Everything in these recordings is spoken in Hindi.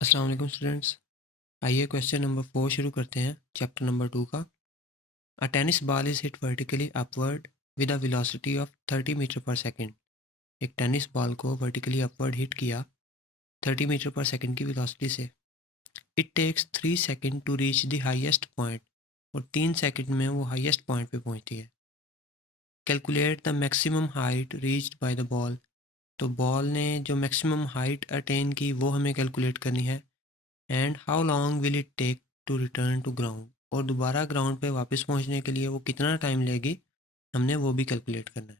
अस्सलाम वालेकुम स्टूडेंट्स। आइए क्वेश्चन नंबर 4 शुरू करते हैं चैप्टर नंबर 2 का। A tennis ball is hit vertically upward with a velocity of 30 metre per second. एक टेनिस बॉल को वर्टिकली अपवर्ड हिट किया 30 मीटर पर सेकंड की वेलोसिटी से। It takes 3 second to reach the highest point, और 3 सेकंड में वो हाईएस्ट पॉइंट पे पहुंचती है। Calculate the maximum height reached by the ball. तो बॉल ने जो मैक्सिमम हाइट अटेन की वो हमें कैलकुलेट करनी है। And how long will it take to return to ground, और दोबारा ग्राउंड पे वापस पहुंचने के लिए वो कितना टाइम लेगी, हमने वो भी कैलकुलेट करना है।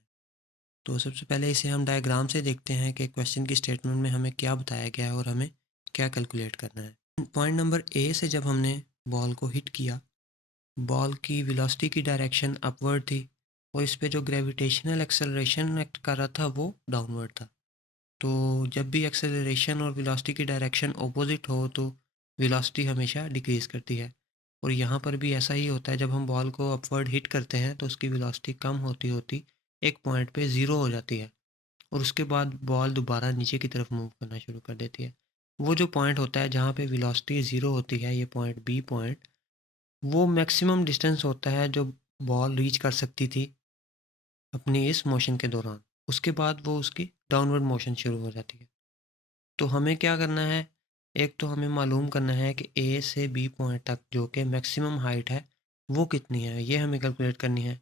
तो सबसे पहले इसे हम डायग्राम से देखते हैं कि क्वेश्चन की स्टेटमेंट में हमें क्या बताया गया है और हमें क्या कैलकुलेट करना है। पॉइंट नंबर ए से जब हमने बॉल को हिट किया, बॉल की वेलोसिटी की डायरेक्शन अपवर्ड थी, और इस पे जो ग्रेविटेशनल एक्सेलरेशन एक्ट कर रहा था वो डाउनवर्ड था। तो जब भी एक्सेलरेशन और वेलोसिटी की डायरेक्शन ऑपोजिट हो तो वेलोसिटी हमेशा डिक्रीज़ करती है। और यहाँ पर भी ऐसा ही होता है, जब हम बॉल को अपवर्ड हिट करते हैं तो उसकी वेलोसिटी कम होती होती एक पॉइंट पे ज़ीरो हो जाती है, और उसके बाद बॉल दोबारा नीचे की तरफ मूव करना शुरू कर देती है। वो जो पॉइंट होता है जहाँ पे वेलोसिटी ज़ीरो होती है, ये पॉइंट बी पॉइंट, वो मैक्सिमम डिस्टेंस होता है जो बॉल रीच कर सकती थी अपनी इस मोशन के दौरान। उसके बाद वो उसकी डाउनवर्ड मोशन शुरू हो जाती है। तो हमें क्या करना है, एक तो हमें मालूम करना है कि ए से बी पॉइंट तक जो कि मैक्सिमम हाइट है वो कितनी है, ये हमें कैलकुलेट करनी है।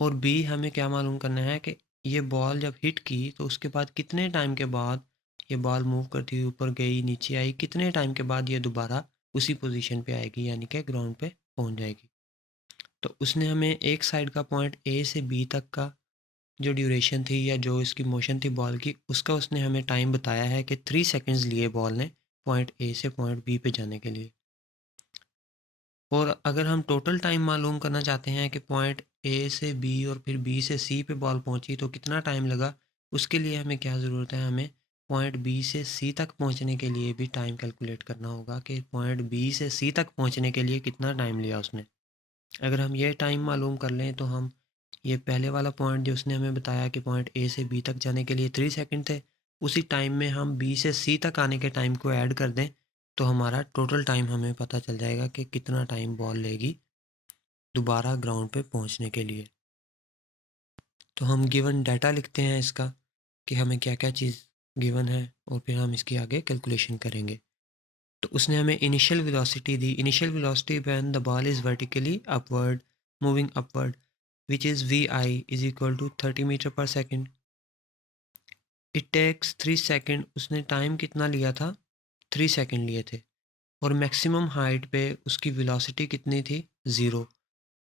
और बी हमें क्या मालूम करना है कि ये बॉल जब हिट की तो उसके बाद कितने टाइम के बाद ये बॉल मूव करती हुई ऊपर गई, नीचे आई, कितने टाइम के बाद ये दोबारा उसी पोजीशन पे आएगी, यानी कि ग्राउंड पे पहुंच जाएगी। तो उसने हमें एक साइड का पॉइंट ए से बी तक का जो ड्यूरेशन थी या जो इसकी मोशन थी बॉल की, उसका उसने हमें टाइम बताया है कि 3 सेकंड्स लिए बॉल ने पॉइंट ए से पॉइंट बी पे जाने के लिए। और अगर हम टोटल टाइम मालूम करना चाहते हैं कि पॉइंट ए से बी और फिर बी से सी पे बॉल पहुंची तो कितना टाइम लगा, उसके लिए हमें क्या ज़रूरत है, हमें पॉइंट बी से सी तक पहुंचने के लिए भी टाइम कैलकुलेट करना होगा कि पॉइंट बी से सी तक पहुंचने के लिए कितना टाइम लिया उसने। अगर हम ये टाइम मालूम कर लें तो हम ये पहले वाला पॉइंट जो उसने हमें बताया कि पॉइंट ए से बी तक जाने के लिए 3 सेकंड थे, उसी टाइम में हम बी से सी तक आने के टाइम को ऐड कर दें तो हमारा टोटल टाइम हमें पता चल जाएगा कि कितना टाइम बॉल लेगी दोबारा ग्राउंड पे पहुंचने के लिए। तो हम गिवन डाटा लिखते हैं इसका कि हमें क्या क्या चीज़ गिवन है, और फिर हम इसकी आगे कैलकुलेशन करेंगे। तो उसने हमें इनिशियल वेलोसिटी दी। Initial velocity when the ball is vertically upward moving upward which is vi is equal to 30 metre per second. It takes 3 second, उसने टाइम कितना लिया था, 3 सेकंड लिए थे। और मैक्सिमम हाइट पे उसकी वेलोसिटी कितनी थी, ज़ीरो,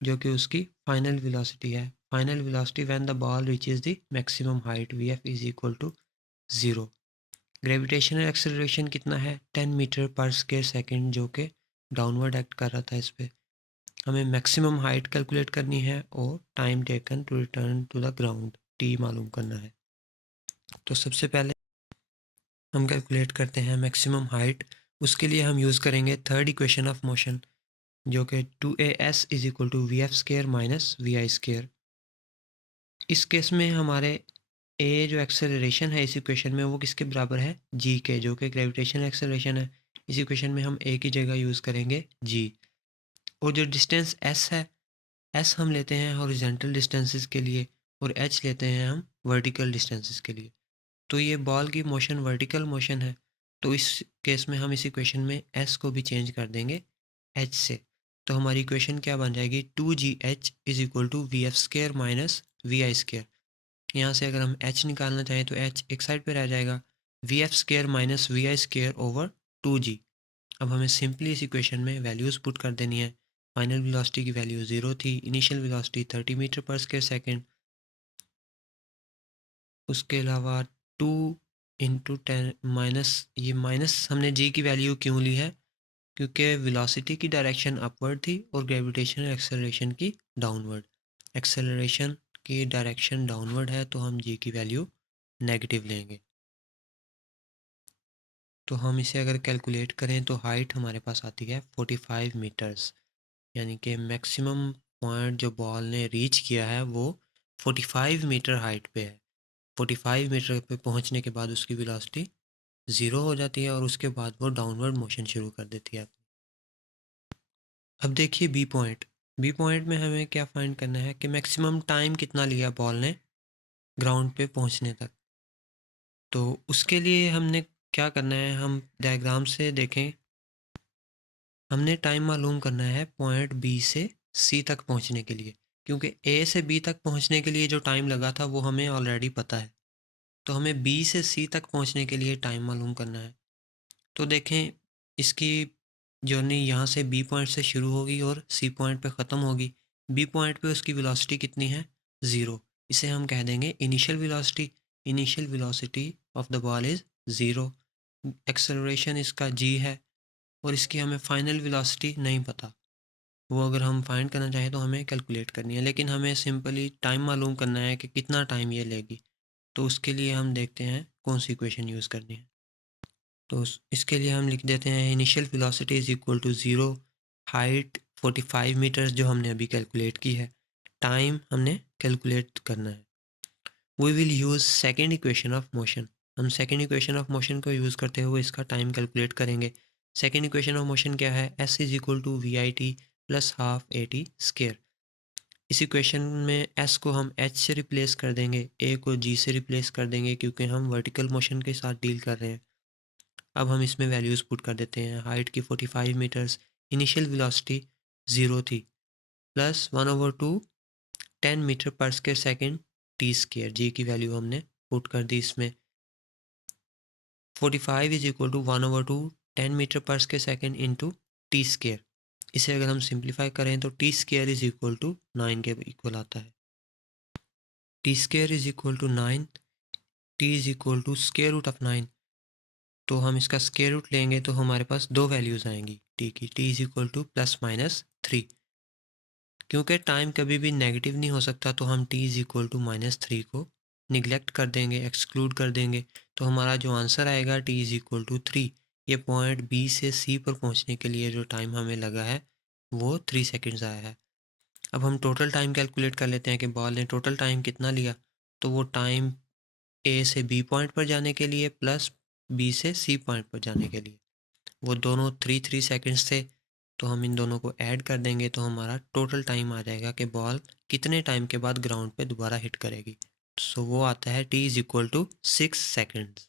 जो कि उसकी फाइनल वेलोसिटी है। Final velocity when the ball reaches the maximum height vf is equal to zero. Gravitational acceleration कितना है, 10 मीटर पर स्क्वायर सेकंड, जो कि डाउनवर्ड एक्ट कर रहा था इस पे। हमें मैक्सिमम हाइट कैलकुलेट करनी है और time taken to return to the ground T मालूम करना है। तो सबसे पहले हम कैलकुलेट करते हैं मैक्सिमम हाइट। उसके लिए हम यूज़ करेंगे थर्ड इक्वेशन ऑफ मोशन, जो कि 2as is equal to V F square minus V I square. इस केस में हमारे ए जो एक्सेलरेशन है इस इक्वेशन में वो किसके बराबर है, जी के, जो कि ग्रेविटेशनल एक्सेलरेशन है। इस इक्वेशन में हम ए की जगह यूज़ करेंगे जी। और जो डिस्टेंस एस है, एस हम लेते हैं हॉरिजेंटल डिस्टेंसेस के लिए, और एच लेते हैं हम वर्टिकल डिस्टेंसेस के लिए। तो ये बॉल की मोशन वर्टिकल मोशन है, तो इस केस में हम इस इक्वेशन में एस को भी चेंज कर देंगे एच से। तो हमारी इक्वेशन क्या बन जाएगी, 2gh is equal to V F square minus V I square. यहाँ से अगर हम एच निकालना चाहें तो एच एक साइड पे रह जाएगा, V F square minus V I square over 2g। अब हमें सिंपली इस इक्वेशन में वैल्यूज़ पुट कर देनी है। फाइनल वेलोसिटी की वैल्यू 0 थी, initial velocity 30 metre per square second, उसके अलावा 2 इंटू 10 माइनस, ये माइनस हमने जी की वैल्यू क्यों ली है, क्योंकि वेलोसिटी की डायरेक्शन अपवर्ड थी और ग्रेविटेशनल एक्सेलरेशन की डाउनवर्ड। एक्सेलरेशन की डायरेक्शन डाउनवर्ड है तो हम जी की वैल्यू नेगेटिव लेंगे। तो हम इसे अगर कैलकुलेट करें तो हाइट हमारे पास आती है 45 मीटर्स, यानी कि मैक्सिमम पॉइंट जो बॉल ने रीच किया है वो 45 मीटर हाइट पे है। 45 मीटर पे पहुंचने के बाद उसकी वेलोसिटी ज़ीरो हो जाती है और उसके बाद वो डाउनवर्ड मोशन शुरू कर देती है। अब देखिए बी पॉइंट में हमें क्या फाइंड करना है कि मैक्सिमम टाइम कितना लिया बॉल ने ग्राउंड पे पहुंचने तक। तो उसके लिए हमने क्या करना है, हम डायग्राम से देखें, हमने टाइम मालूम करना है पॉइंट बी से सी तक पहुंचने के लिए, क्योंकि ए से बी तक पहुंचने के लिए जो टाइम लगा था वो हमें ऑलरेडी पता है। तो हमें बी से सी तक पहुंचने के लिए टाइम मालूम करना है। तो देखें, इसकी जर्नी यहाँ से बी पॉइंट से शुरू होगी और सी पॉइंट पे ख़त्म होगी। बी पॉइंट पे उसकी वेलोसिटी कितनी है? ज़ीरो। इसे हम कह देंगे initial velocity. Initial velocity of the ball is zero. Acceleration इसका जी है और इसकी हमें फाइनल वेलोसिटी नहीं पता। वो अगर हम फाइंड करना चाहें तो हमें कैलकुलेट करनी है, लेकिन हमें सिंपली टाइम मालूम करना है कि कितना टाइम ये लेगी। तो उसके लिए हम देखते हैं कौन सी इक्वेशन यूज़ करनी है। तो इसके लिए हम लिख देते हैं initial velocity is equal to zero, height 45 metres जो हमने अभी कैलकुलेट की है, टाइम हमने कैलकुलेट करना है। We will use second equation of motion. हम सेकेंड इक्वेशन ऑफ मोशन को यूज़ करते हुए इसका टाइम कैलकुलेट करेंगे। सेकेंड इक्वेशन ऑफ मोशन क्या है? S is equal to V I T plus half A T square. इस इक्वेशन में एस को हम एच से रिप्लेस कर देंगे, ए को जी से रिप्लेस कर देंगे, क्योंकि हम वर्टिकल मोशन के साथ डील कर रहे हैं। अब हम इसमें वैल्यूज़ पुट कर देते हैं। हाइट की 45 मीटर्स, इनिशियल वेलोसिटी ज़ीरो थी, plus 1/2 10 metre per square second T square. G की वैल्यू हमने पुट कर दी इसमें। 45 is equal to 1/2 10 metre per square second into T square. इसे अगर हम सिंप्लीफाई करें तो T square is equal to 9 के इक्वल आता है। T square is equal to 9, T is equal to square root of 9। तो हम इसका स्केयर रूट लेंगे तो हमारे पास दो वैल्यूज़ आएंगी टी की। T is equal to +-3। क्योंकि टाइम कभी भी नेगेटिव नहीं हो सकता तो हम टी इज इक्वल टू -3 को निगलेक्ट कर देंगे, एक्सक्लूड कर देंगे। तो हमारा जो आंसर आएगा टी इज इक्वल टू 3। ये पॉइंट बी से सी पर पहुंचने के लिए जो टाइम हमें लगा है वो 3 सेकेंड्स आया है। अब हम टोटल टाइम कैलकुलेट कर लेते हैं कि बॉल ने टोटल टाइम कितना लिया। तो वो टाइम ए से बी पॉइंट पर जाने के लिए प्लस बी से सी पॉइंट पर जाने के लिए, वो दोनों 3 सेकंड्स थे। तो हम इन दोनों को ऐड कर देंगे तो हमारा टोटल टाइम आ जाएगा कि बॉल कितने टाइम के बाद ग्राउंड पे दोबारा हिट करेगी। सो वो आता है T is equal to 6 seconds.